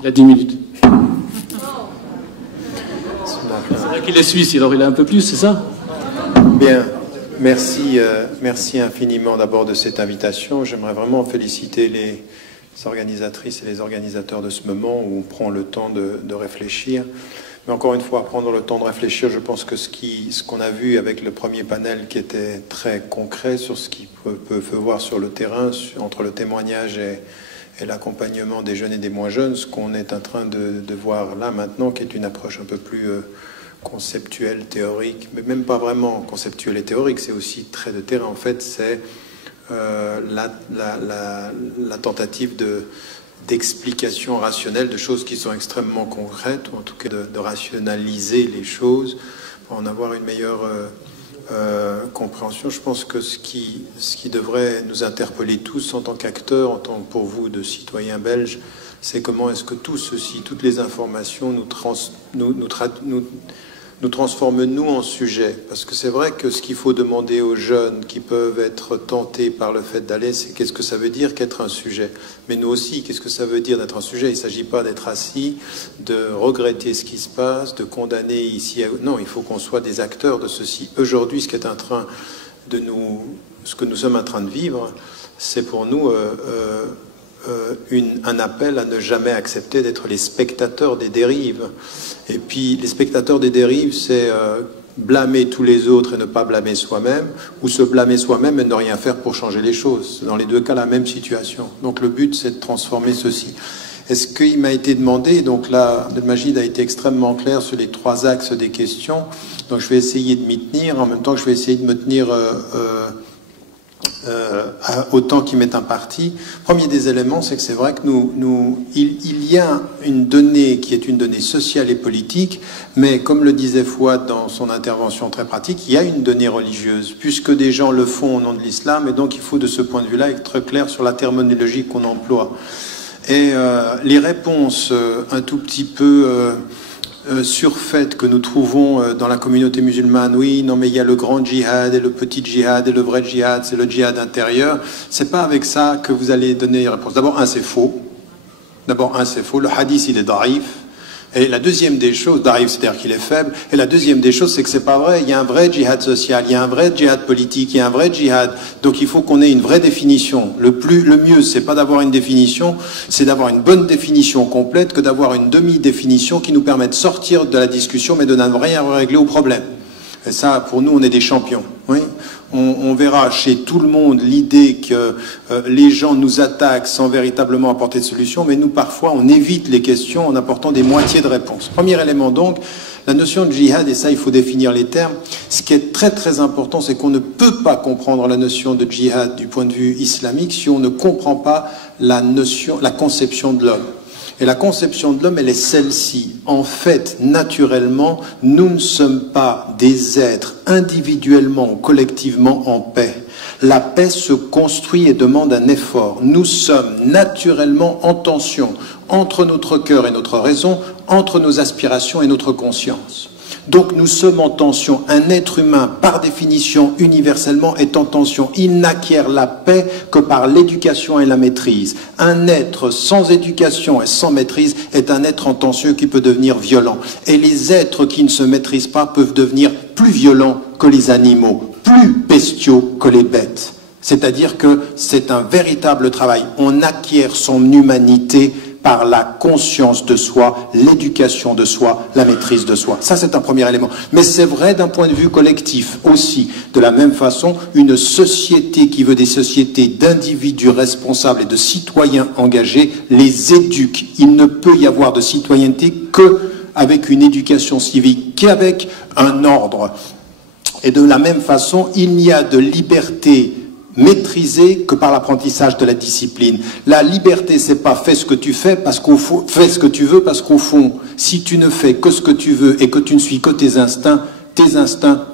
Il a 10 minutes. C'est vrai qu'il est suisse, alors il a un peu plus, c'est ça? Bien, merci, merci infiniment d'abord de cette invitation. J'aimerais vraiment féliciter les organisatrices et les organisateurs de ce moment où on prend le temps de réfléchir. Mais encore une fois, prendre le temps de réfléchir, je pense que ce qu'on a vu avec le premier panel qui était très concret sur ce qu'il peut voir sur le terrain, entre le témoignage et l'accompagnement des jeunes et des moins jeunes, ce qu'on est en train de voir là maintenant, qui est une approche un peu plus conceptuelle, théorique, mais même pas vraiment conceptuelle et théorique, c'est aussi très de terrain. En fait, c'est la tentative d'explication rationnelle de choses qui sont extrêmement concrètes, ou en tout cas de rationaliser les choses pour en avoir une meilleure compréhension. Je pense que ce qui devrait nous interpeller tous en tant qu'acteurs, en tant que pour vous de citoyens belges, c'est comment est-ce que tout ceci, toutes les informations nous transforment nous en sujet. Parce que c'est vrai que ce qu'il faut demander aux jeunes qui peuvent être tentés par le fait d'aller, c'est qu'est-ce que ça veut dire qu'être un sujet. Mais nous aussi, qu'est-ce que ça veut dire d'être un sujet? Il ne s'agit pas d'être assis, de regretter ce qui se passe, de condamner ici. Non, il faut qu'on soit des acteurs de ceci. Aujourd'hui, ce que nous sommes en train de vivre, c'est pour nous un appel à ne jamais accepter d'être les spectateurs des dérives. Et puis les spectateurs des dérives, c'est blâmer tous les autres et ne pas blâmer soi-même, ou se blâmer soi-même et ne rien faire pour changer les choses. C'est dans les deux cas la même situation. Donc le but, c'est de transformer ceci. Est-ce qu'il m'a été demandé, donc là, Abdelmajid a été extrêmement clair sur les 3 axes des questions, donc je vais essayer de m'y tenir, en même temps que je vais essayer de me tenir au temps qui m'est imparti. Premier des éléments, c'est que c'est vrai que il y a une donnée qui est une donnée sociale et politique, mais comme le disait Fouad dans son intervention très pratique, il y a une donnée religieuse, puisque des gens le font au nom de l'islam, et donc il faut de ce point de vue-là être clair sur la terminologie qu'on emploie. Et les réponses un tout petit peu surfaites que nous trouvons dans la communauté musulmane, oui, non mais il y a le grand djihad et le petit djihad et le vrai djihad, c'est le djihad intérieur, c'est pas avec ça que vous allez donner les réponses. D'abord, c'est faux. Le hadith, il est daif. Et la deuxième des choses, daif, c'est-à-dire qu'il est faible, et la deuxième des choses, c'est que c'est pas vrai. Il y a un vrai djihad social, il y a un vrai djihad politique, il y a un vrai djihad. Donc il faut qu'on ait une vraie définition. Le mieux, c'est pas d'avoir une définition, c'est d'avoir une bonne définition complète que d'avoir une demi-définition qui nous permet de sortir de la discussion, mais de ne rien régler au problème. Et ça, pour nous, on est des champions. Oui. On verra chez tout le monde l'idée que les gens nous attaquent sans véritablement apporter de solution, mais nous, parfois, on évite les questions en apportant des moitiés de réponses. Premier élément, donc, la notion de djihad, et ça, il faut définir les termes. Ce qui est très, très important, c'est qu'on ne peut pas comprendre la notion de djihad du point de vue islamique si on ne comprend pas la conception de l'homme. Et la conception de l'homme, elle est celle-ci. En fait, naturellement, nous ne sommes pas des êtres individuellement ou collectivement en paix. La paix se construit et demande un effort. Nous sommes naturellement en tension entre notre cœur et notre raison, entre nos aspirations et notre conscience. Donc nous sommes en tension. Un être humain, par définition, universellement, est en tension. Il n'acquiert la paix que par l'éducation et la maîtrise. Un être sans éducation et sans maîtrise est un être en tension qui peut devenir violent. Et les êtres qui ne se maîtrisent pas peuvent devenir plus violents que les animaux, plus bestiaux que les bêtes. C'est-à-dire que c'est un véritable travail. On acquiert son humanité par la conscience de soi, l'éducation de soi, la maîtrise de soi. Ça, c'est un premier élément. Mais c'est vrai d'un point de vue collectif aussi. De la même façon, une société qui veut des sociétés d'individus responsables et de citoyens engagés les éduque. Il ne peut y avoir de citoyenneté qu'avec une éducation civique, qu'avec un ordre. Et de la même façon, il n'y a de liberté maîtrisée que par l'apprentissage de la discipline. La liberté, c'est pas fais ce que tu fais parce qu'au fond, fais ce que tu veux parce qu'au fond, si tu ne fais que ce que tu veux et que tu ne suis que tes instincts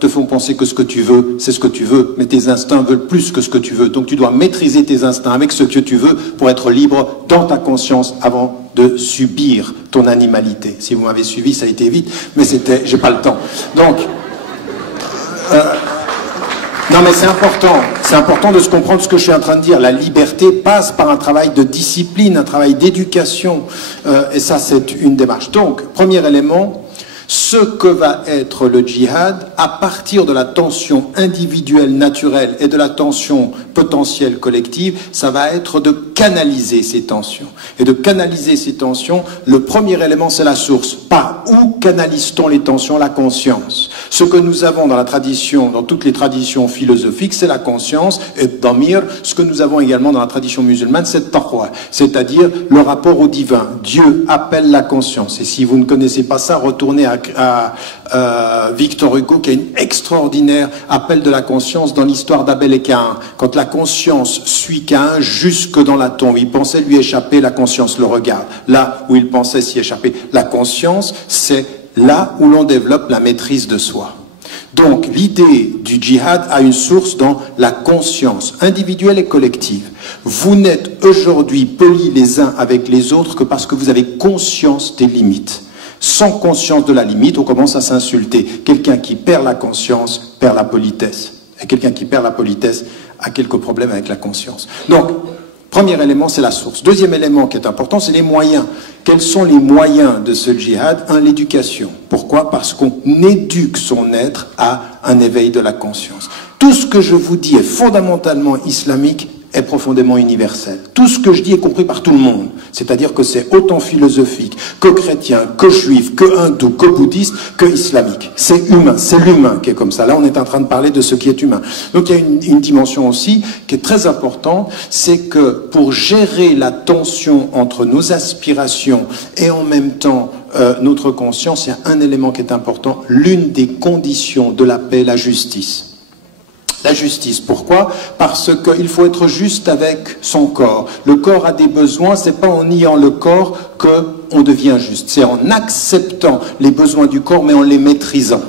te font penser que ce que tu veux, c'est ce que tu veux, mais tes instincts veulent plus que ce que tu veux. Donc tu dois maîtriser tes instincts avec ce que tu veux pour être libre dans ta conscience avant de subir ton animalité. Si vous m'avez suivi, ça a été vite, mais j'ai pas le temps. Donc, Non mais c'est important de se comprendre ce que je suis en train de dire. La liberté passe par un travail de discipline, un travail d'éducation, et ça c'est une démarche. Donc, premier élément, ce que va être le djihad, à partir de la tension individuelle naturelle et de la tension potentielle collective, ça va être de canaliser ces tensions. Et de canaliser ces tensions, le premier élément c'est la source. Par où canalise-t-on les tensions? La conscience. Ce que nous avons dans la tradition, dans toutes les traditions philosophiques, c'est la conscience, et damir. Ce que nous avons également dans la tradition musulmane, c'est taqwa, c'est-à-dire le rapport au divin. Dieu appelle la conscience. Et si vous ne connaissez pas ça, retournez à Victor Hugo, qui a une extraordinaire appel de la conscience dans l'histoire d'Abel et Caïn. Quand la conscience suit Caïn jusque dans la tombe, il pensait lui échapper, la conscience le regarde. Là où il pensait s'y échapper, la conscience, c'est là où l'on développe la maîtrise de soi. Donc l'idée du djihad a une source dans la conscience individuelle et collective. Vous n'êtes aujourd'hui polis les uns avec les autres que parce que vous avez conscience des limites. Sans conscience de la limite, on commence à s'insulter. Quelqu'un qui perd la conscience perd la politesse. Et quelqu'un qui perd la politesse a quelques problèmes avec la conscience. Donc, premier élément, c'est la source. Deuxième élément qui est important, c'est les moyens. Quels sont les moyens de ce djihad? Un, l'éducation. Pourquoi? Parce qu'on éduque son être à un éveil de la conscience. Tout ce que je vous dis est fondamentalement islamique, est profondément universel. Tout ce que je dis est compris par tout le monde. C'est-à-dire que c'est autant philosophique que chrétien, que juif, que hindou, que bouddhiste, que islamique. C'est humain, c'est l'humain qui est comme ça. Là, on est en train de parler de ce qui est humain. Donc il y a une dimension aussi qui est très importante, c'est que pour gérer la tension entre nos aspirations et en même temps notre conscience, il y a un élément qui est important, l'une des conditions de la paix, la justice. La justice, pourquoi? Parce qu'il faut être juste avec son corps. Le corps a des besoins, c'est pas en niant le corps qu'on devient juste. C'est en acceptant les besoins du corps, mais en les maîtrisant.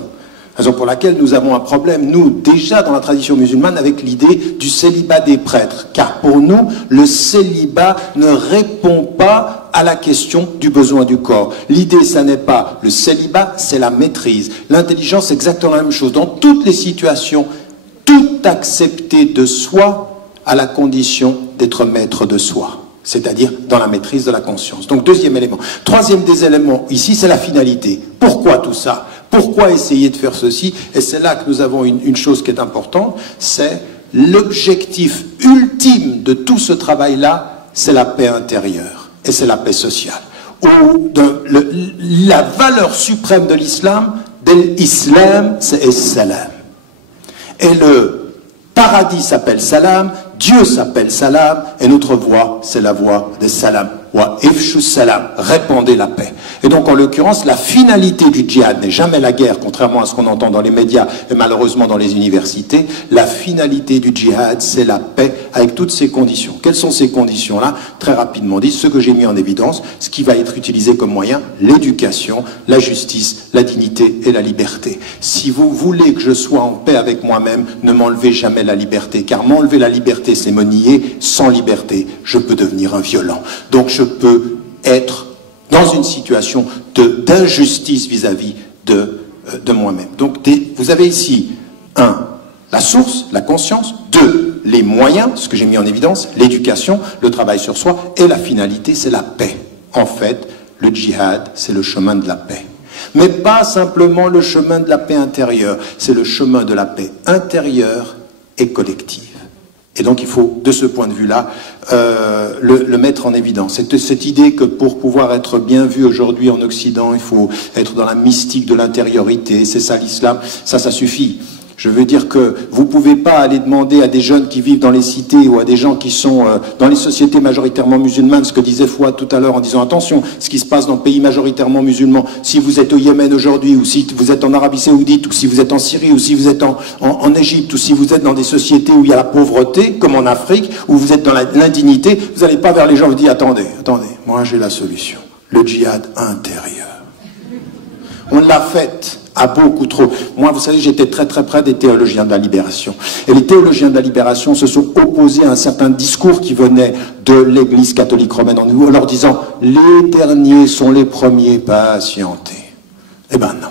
Raison pour laquelle nous avons un problème, nous, déjà dans la tradition musulmane, avec l'idée du célibat des prêtres. Car pour nous, le célibat ne répond pas à la question du besoin du corps. L'idée, ça n'est pas le célibat, c'est la maîtrise. L'intelligence, c'est exactement la même chose. Dans toutes les situations, tout accepter de soi à la condition d'être maître de soi, c'est-à-dire dans la maîtrise de la conscience. Donc deuxième élément. Troisième des éléments ici, c'est la finalité. Pourquoi tout ça? Pourquoi essayer de faire ceci? Et c'est là que nous avons une chose qui est importante, c'est l'objectif ultime de tout ce travail-là, c'est la paix intérieure et c'est la paix sociale. La valeur suprême de l'islam, c'est salam. Et le paradis s'appelle salam, Dieu s'appelle salam, et notre voie, c'est la voie des salam. Wa ifshu salam, répandez la paix. Et donc, en l'occurrence, la finalité du djihad n'est jamais la guerre, contrairement à ce qu'on entend dans les médias et malheureusement dans les universités. La finalité du djihad, c'est la paix avec toutes ces conditions. Quelles sont ces conditions-là? Très rapidement dit, ce que j'ai mis en évidence, ce qui va être utilisé comme moyen, l'éducation, la justice, la dignité et la liberté. Si vous voulez que je sois en paix avec moi-même, ne m'enlevez jamais la liberté, car m'enlever la liberté, c'est me nier. Sans liberté, je peux devenir un violent. Donc, je peux être dans une situation d'injustice vis-à-vis de moi-même. Donc, vous avez ici, 1, la source, la conscience, 2, les moyens, ce que j'ai mis en évidence, l'éducation, le travail sur soi, et la finalité, c'est la paix. En fait, le djihad, c'est le chemin de la paix. Mais pas simplement le chemin de la paix intérieure, c'est le chemin de la paix intérieure et collective. Et donc il faut, de ce point de vue-là, le mettre en évidence. Cette idée que pour pouvoir être bien vu aujourd'hui en Occident, il faut être dans la mystique de l'intériorité, c'est ça l'islam, ça suffit. Je veux dire que vous ne pouvez pas aller demander à des jeunes qui vivent dans les cités ou à des gens qui sont dans les sociétés majoritairement musulmanes, ce que disait Fouad tout à l'heure en disant attention, ce qui se passe dans le pays majoritairement musulman, si vous êtes au Yémen aujourd'hui, ou si vous êtes en Arabie Saoudite, ou si vous êtes en Syrie, ou si vous êtes en Égypte, ou si vous êtes dans des sociétés où il y a la pauvreté, comme en Afrique, où vous êtes dans l'indignité, vous n'allez pas vers les gens et vous dites attendez, moi j'ai la solution. Le djihad intérieur. On l'a fait à beaucoup trop. Moi, vous savez, j'étais très très près des théologiens de la libération. Et les théologiens de la libération se sont opposés à un certain discours qui venait de l'Église catholique romaine en nous, en leur disant « les derniers sont les premiers patientés ». Eh ben non.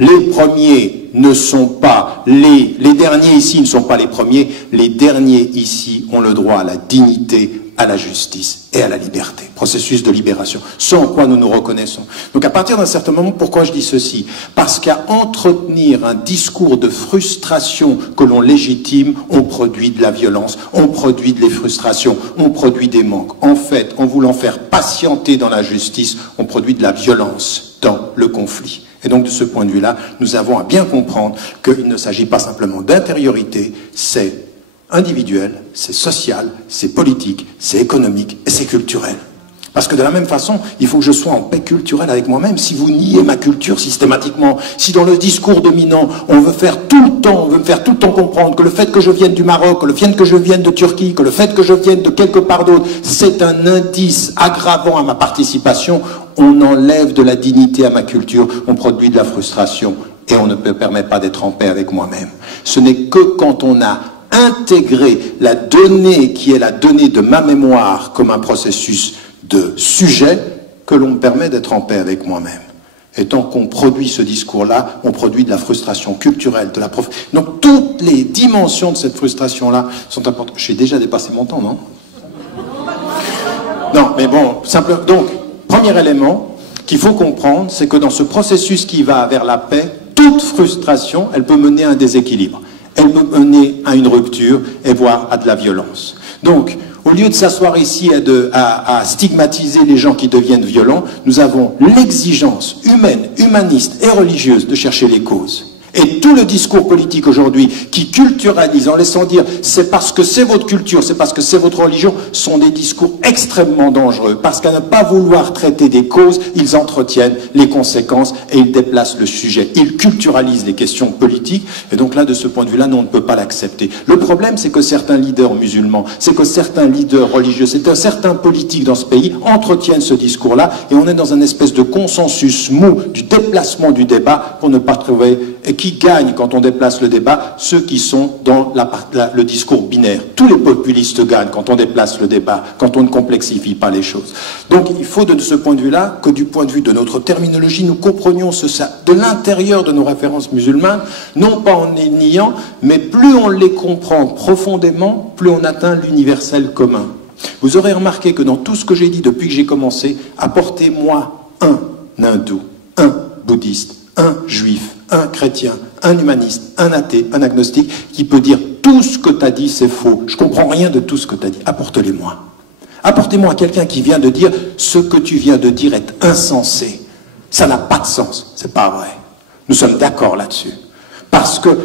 Les premiers ne sont pas les derniers ici ne sont pas les premiers, les derniers ici ont le droit à la dignité, à la justice et à la liberté. Processus de libération, ce en quoi nous nous reconnaissons. Donc à partir d'un certain moment, pourquoi je dis ceci? Parce qu'à entretenir un discours de frustration que l'on légitime, on produit de la violence, on produit de les frustrations, on produit des manques. En fait, en voulant faire patienter dans la justice, on produit de la violence dans le conflit. Et donc de ce point de vue-là, nous avons à bien comprendre qu'il ne s'agit pas simplement d'intériorité, c'est individuel, c'est social, c'est politique, c'est économique et c'est culturel. Parce que de la même façon, il faut que je sois en paix culturelle avec moi-même. Si vous niez ma culture systématiquement, si dans le discours dominant, on veut me faire tout le temps comprendre que le fait que je vienne du Maroc, que le fait que je vienne de Turquie, que le fait que je vienne de quelque part d'autre, c'est un indice aggravant à ma participation, on enlève de la dignité à ma culture, on produit de la frustration et on ne me permet pas d'être en paix avec moi-même. Ce n'est que quand on a intégré la donnée qui est la donnée de ma mémoire comme un processus de sujet que l'on me permet d'être en paix avec moi-même. Et tant qu'on produit ce discours-là, on produit de la frustration culturelle, de la Donc toutes les dimensions de cette frustration-là sont importantes. J'ai déjà dépassé mon temps, non? Non, mais bon, simplement. Donc, premier élément qu'il faut comprendre, c'est que dans ce processus qui va vers la paix, toute frustration, elle peut mener à un déséquilibre. Elle peut mener à une rupture et voire à de la violence. Donc, au lieu de s'asseoir ici à stigmatiser les gens qui deviennent violents, nous avons l'exigence humaine, humaniste et religieuse de chercher les causes. Et tout le discours politique aujourd'hui qui culturalise en laissant dire c'est parce que c'est votre culture, c'est parce que c'est votre religion, sont des discours extrêmement dangereux. Parce qu'à ne pas vouloir traiter des causes, ils entretiennent les conséquences et ils déplacent le sujet. Ils culturalisent les questions politiques. Et donc là, de ce point de vue-là, nous, on ne peut pas l'accepter. Le problème, c'est que certains leaders musulmans, c'est que certains leaders religieux, c'est que certains politiques dans ce pays entretiennent ce discours-là et on est dans un espèce de consensus mou du déplacement du débat pour ne pas trouver... Et qui gagne quand on déplace le débat? Ceux qui sont dans le discours binaire. Tous les populistes gagnent quand on déplace le débat, quand on ne complexifie pas les choses. Donc il faut de ce point de vue-là que du point de vue de notre terminologie, nous comprenions ça de l'intérieur de nos références musulmanes, non pas en les niant, mais plus on les comprend profondément, plus on atteint l'universel commun. Vous aurez remarqué que dans tout ce que j'ai dit depuis que j'ai commencé, apportez-moi un hindou, un bouddhiste, un juif, un chrétien, un humaniste, un athée, un agnostique, qui peut dire tout ce que tu as dit c'est faux. Je comprends rien de tout ce que tu as dit. Apportez-les-moi. Apportez-moi quelqu'un qui vient de dire ce que tu viens de dire est insensé. Ça n'a pas de sens. C'est pas vrai. Nous sommes d'accord là-dessus.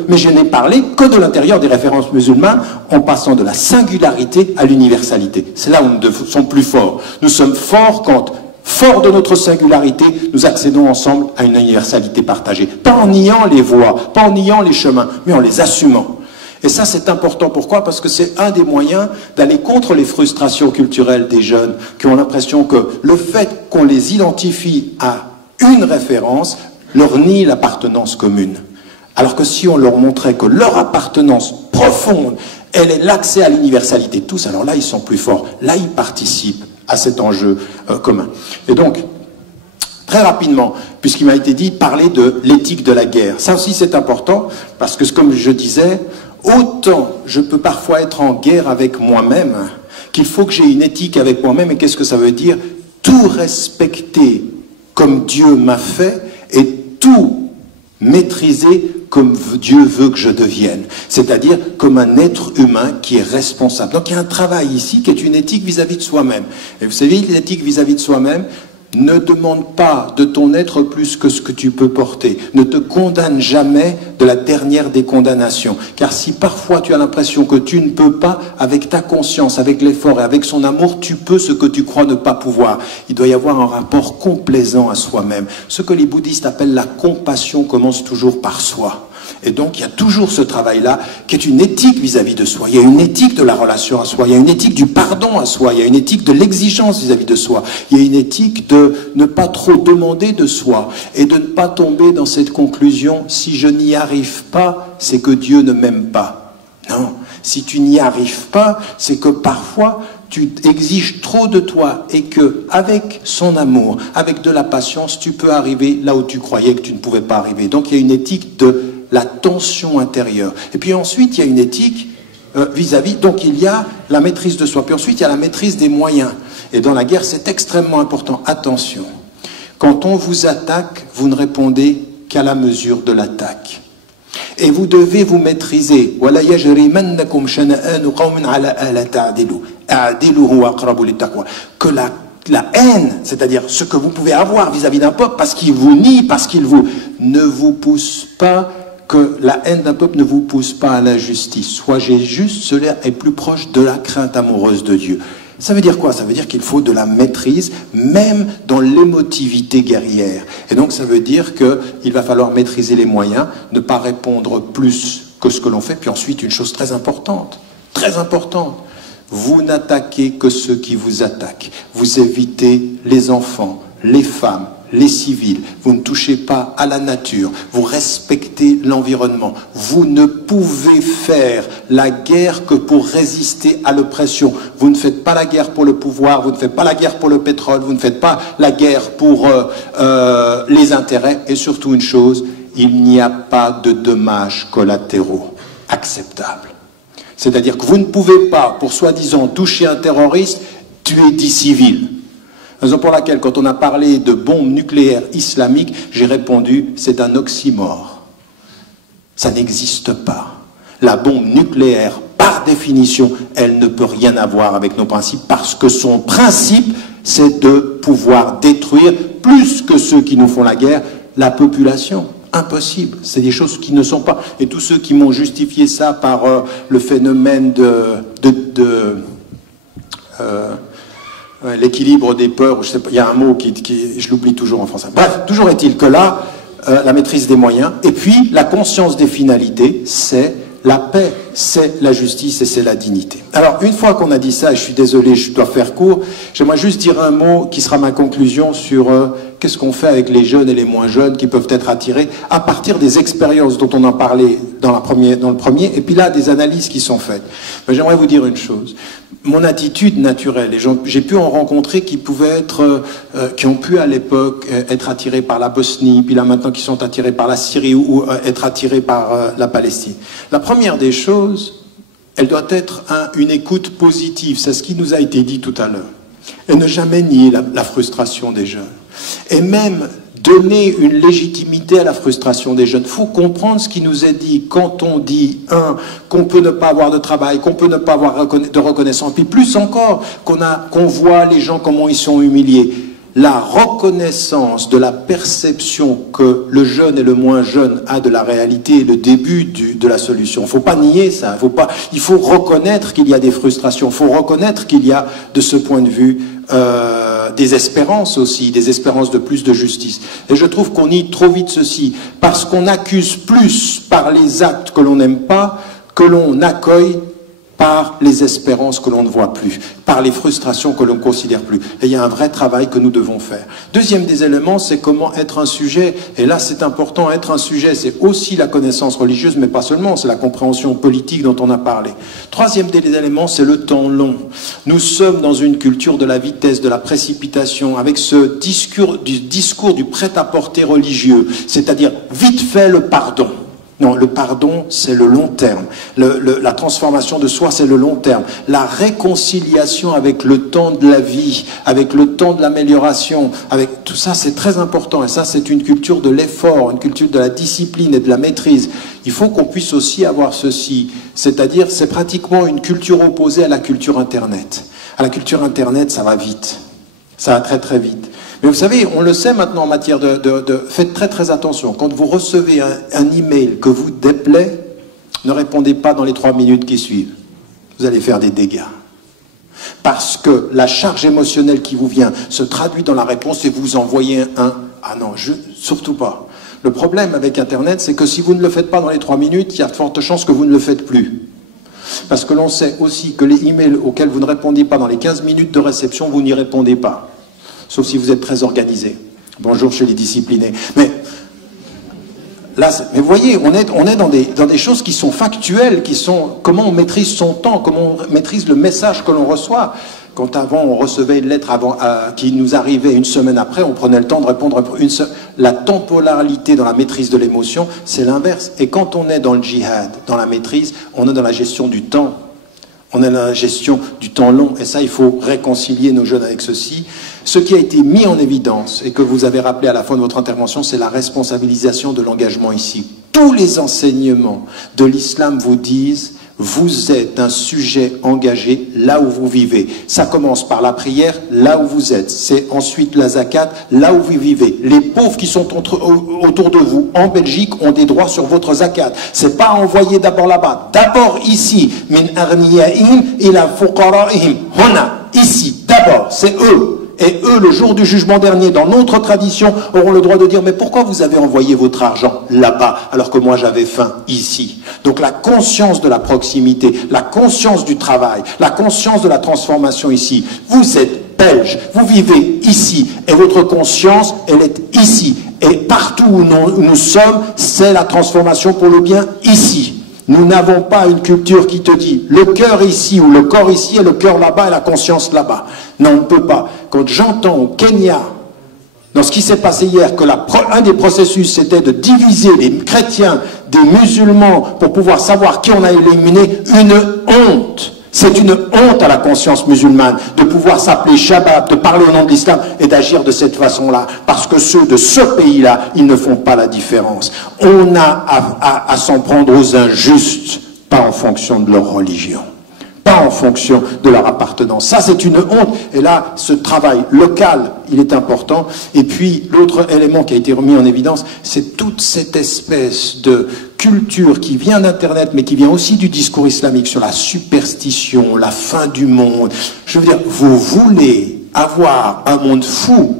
Mais je n'ai parlé que de l'intérieur des références musulmanes en passant de la singularité à l'universalité. C'est là où nous sommes plus forts. Nous sommes forts quand... Fort de notre singularité, nous accédons ensemble à une universalité partagée. Pas en niant les voies, pas en niant les chemins, mais en les assumant. Et ça, c'est important. Pourquoi? Parce que c'est un des moyens d'aller contre les frustrations culturelles des jeunes qui ont l'impression que le fait qu'on les identifie à une référence leur nie l'appartenance commune. Alors que si on leur montrait que leur appartenance profonde, elle est l'accès à l'universalité tous, alors là, ils sont plus forts. Là, ils participent à cet enjeu commun. Et donc, très rapidement, puisqu'il m'a été dit, parler de l'éthique de la guerre. Ça aussi, c'est important, parce que, comme je disais, autant je peux parfois être en guerre avec moi-même, qu'il faut que j'ai une éthique avec moi-même. Et qu'est-ce que ça veut dire? Tout respecter comme Dieu m'a fait et tout maîtriser comme Dieu veut que je devienne, c'est-à-dire comme un être humain qui est responsable. Donc il y a un travail ici qui est une éthique vis-à-vis de soi-même. Et vous savez, l'éthique vis-à-vis de soi-même ne demande pas de ton être plus que ce que tu peux porter. Ne te condamne jamais de la dernière des condamnations. Car si parfois tu as l'impression que tu ne peux pas, avec ta conscience, avec l'effort et avec son amour, tu peux ce que tu crois ne pas pouvoir. Il doit y avoir un rapport complaisant à soi-même. Ce que les bouddhistes appellent la compassion commence toujours par soi. Et donc il y a toujours ce travail-là qui est une éthique vis-à-vis de soi. Il y a une éthique de la relation à soi, il y a une éthique du pardon à soi, il y a une éthique de l'exigence vis-à-vis de soi, il y a une éthique de ne pas trop demander de soi et de ne pas tomber dans cette conclusion « si je n'y arrive pas, c'est que Dieu ne m'aime pas ». Non, si tu n'y arrives pas, c'est que parfois tu exiges trop de toi et que avec son amour, avec de la patience, tu peux arriver là où tu croyais que tu ne pouvais pas arriver. Donc il y a une éthique de la tension intérieure. Et puis ensuite, il y a une éthique vis-à-vis, donc il y a la maîtrise de soi. Puis ensuite, il y a la maîtrise des moyens. Et dans la guerre, c'est extrêmement important. Attention, quand on vous attaque, vous ne répondez qu'à la mesure de l'attaque. Et vous devez vous maîtriser. Que la haine, c'est-à-dire ce que vous pouvez avoir vis-à-vis d'un peuple, parce qu'il vous nie, parce qu'il vous ne vous pousse pas, que la haine d'un peuple ne vous pousse pas à la justice. Soyez juste, cela est plus proche de la crainte amoureuse de Dieu. Ça veut dire quoi? Ça veut dire qu'il faut de la maîtrise, même dans l'émotivité guerrière. Et donc ça veut dire qu'il va falloir maîtriser les moyens, ne pas répondre plus que ce que l'on fait. Puis ensuite, une chose très importante, vous n'attaquez que ceux qui vous attaquent. Vous évitez les enfants, les femmes, les civils. Vous ne touchez pas à la nature. Vous respectez l'environnement. Vous ne pouvez faire la guerre que pour résister à l'oppression. Vous ne faites pas la guerre pour le pouvoir. Vous ne faites pas la guerre pour le pétrole. Vous ne faites pas la guerre pour les intérêts. Et surtout une chose, il n'y a pas de dommages collatéraux acceptables. C'est-à-dire que vous ne pouvez pas, pour soi-disant toucher un terroriste, tuer 10 civils. Raison pour laquelle, quand on a parlé de bombes nucléaires islamiques, j'ai répondu, c'est un oxymore. Ça n'existe pas. La bombe nucléaire, par définition, elle ne peut rien avoir avec nos principes, parce que son principe, c'est de pouvoir détruire, plus que ceux qui nous font la guerre, la population. Impossible. C'est des choses qui ne sont pas. Et tous ceux qui m'ont justifié ça par le phénomène l'équilibre des peurs, je sais pas, il y a un mot je l'oublie toujours en français. Bref, toujours est-il que là, la maîtrise des moyens, et puis la conscience des finalités, c'est la paix, c'est la justice et c'est la dignité. Alors, une fois qu'on a dit ça, et je suis désolé, je dois faire court, j'aimerais juste dire un mot qui sera ma conclusion sur qu'est-ce qu'on fait avec les jeunes et les moins jeunes qui peuvent être attirés à partir des expériences dont on en parlait dans le premier, et puis là, des analyses qui sont faites. Mais j'aimerais vous dire une chose. Mon attitude naturelle, et j'ai pu en rencontrer qui pouvaient être, qui ont pu à l'époque être attirés par la Bosnie, puis là maintenant qui sont attirés par la Syrie ou être attirés par la Palestine. La première des choses, elle doit être une écoute positive, c'est ce qui nous a été dit tout à l'heure. Et ne jamais nier la frustration des jeunes. Et même donner une légitimité à la frustration des jeunes. Il faut comprendre ce qui nous est dit quand on dit, qu'on peut ne pas avoir de travail, qu'on peut ne pas avoir de reconnaissance, puis plus encore, qu'on voit les gens comment ils sont humiliés. La reconnaissance de la perception que le jeune et le moins jeune a de la réalité est le début de la solution. Il ne faut pas nier ça. Il faut reconnaître qu'il y a des frustrations. Il faut reconnaître qu'il y a, de ce point de vue, des espérances aussi, des espérances de plus de justice. Et je trouve qu'on nie trop vite ceci, parce qu'on accuse plus par les actes que l'on n'aime pas, que l'on accueille par les espérances que l'on ne voit plus, par les frustrations que l'on ne considère plus. Et il y a un vrai travail que nous devons faire. Deuxième des éléments, c'est comment être un sujet. Et là, c'est important, être un sujet, c'est aussi la connaissance religieuse, mais pas seulement, c'est la compréhension politique dont on a parlé. Troisième des éléments, c'est le temps long. Nous sommes dans une culture de la vitesse, de la précipitation, avec ce discours du prêt-à-porter religieux, c'est-à-dire vite fait le pardon. Non, le pardon, c'est le long terme. La transformation de soi, c'est le long terme. La réconciliation avec le temps de la vie, avec le temps de l'amélioration, avec tout ça, c'est très important. Et ça, c'est une culture de l'effort, une culture de la discipline et de la maîtrise. Il faut qu'on puisse aussi avoir ceci. C'est-à-dire, c'est pratiquement une culture opposée à la culture Internet. À la culture Internet, ça va vite. Ça va très très vite. Mais vous savez, on le sait maintenant en matière faites très très attention. Quand vous recevez un email que vous déplaît, ne répondez pas dans les 3 minutes qui suivent. Vous allez faire des dégâts. Parce que la charge émotionnelle qui vous vient se traduit dans la réponse et vous envoyez ah non, surtout pas. Le problème avec Internet, c'est que si vous ne le faites pas dans les 3 minutes, il y a de fortes chances que vous ne le faites plus. Parce que l'on sait aussi que les emails auxquels vous ne répondez pas dans les 15 minutes de réception, vous n'y répondez pas. Sauf si vous êtes très organisé. Bonjour chez les disciplinés. Mais là, mais vous voyez, on est dans des choses qui sont factuelles, qui sont comment on maîtrise son temps, comment on maîtrise le message que l'on reçoit. Quand avant on recevait une lettre qui nous arrivait une semaine après, on prenait le temps de répondre la temporalité dans la maîtrise de l'émotion, c'est l'inverse. Et quand on est dans le djihad, dans la maîtrise, on est dans la gestion du temps. On est dans la gestion du temps long. Et ça, il faut réconcilier nos jeunes avec ceci. Ce qui a été mis en évidence, et que vous avez rappelé à la fin de votre intervention, c'est la responsabilisation de l'engagement ici. Tous les enseignements de l'islam vous disent: vous êtes un sujet engagé là où vous vivez. Ça commence par la prière, là où vous êtes. C'est ensuite la zakat, là où vous vivez. Les pauvres qui sont autour de vous, en Belgique, ont des droits sur votre zakat. C'est pas envoyé d'abord là-bas. D'abord ici. Min arniyaim ila fuqaraihim. Hona. Ici. D'abord. C'est eux. Et eux, le jour du jugement dernier, dans notre tradition, auront le droit de dire: mais pourquoi vous avez envoyé votre argent là-bas, alors que moi j'avais faim ici? Donc la conscience de la proximité, la conscience du travail, la conscience de la transformation ici. Vous êtes belge, vous vivez ici, et votre conscience, elle est ici. Et partout où nous sommes, c'est la transformation pour le bien ici. Nous n'avons pas une culture qui te dit le cœur ici ou le corps ici et le cœur là-bas et la conscience là-bas. Non, on ne peut pas. Quand j'entends au Kenya, dans ce qui s'est passé hier, que un des processus c'était de diviser les chrétiens des musulmans pour pouvoir savoir qui on a éliminé, une honte. C'est une honte à la conscience musulmane de pouvoir s'appeler Shabab, de parler au nom de l'islam et d'agir de cette façon-là. Parce que ceux de ce pays-là, ils ne font pas la différence. On a à s'en prendre aux injustes, pas en fonction de leur religion, pas en fonction de leur appartenance. Ça, c'est une honte. Et là, ce travail local, il est important. Et puis, l'autre élément qui a été remis en évidence, c'est toute cette espèce de culture qui vient d'Internet, mais qui vient aussi du discours islamique sur la superstition, la fin du monde. Je veux dire, vous voulez avoir un monde fou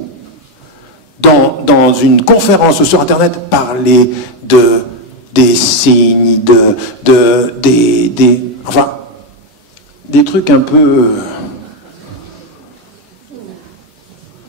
dans une conférence ou sur Internet, parler des signes, enfin, des trucs un peu...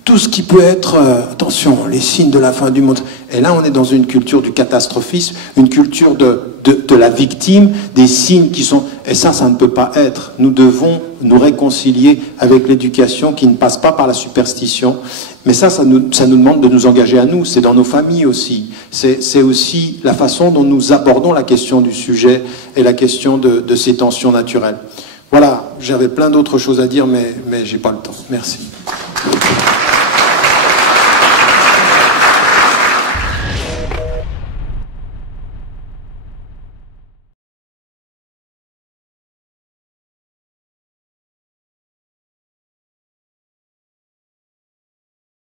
tout ce qui peut être, attention, les signes de la fin du monde. Et là, on est dans une culture du catastrophisme, une culture de la victime, des signes qui sont... Et ça ne peut pas être. Nous devons nous réconcilier avec l'éducation qui ne passe pas par la superstition. Mais ça nous demande de nous engager à nous. C'est dans nos familles aussi. C'est aussi la façon dont nous abordons la question du sujet et la question de ces tensions naturelles. Voilà, j'avais plein d'autres choses à dire, mais j'ai pas le temps. Merci.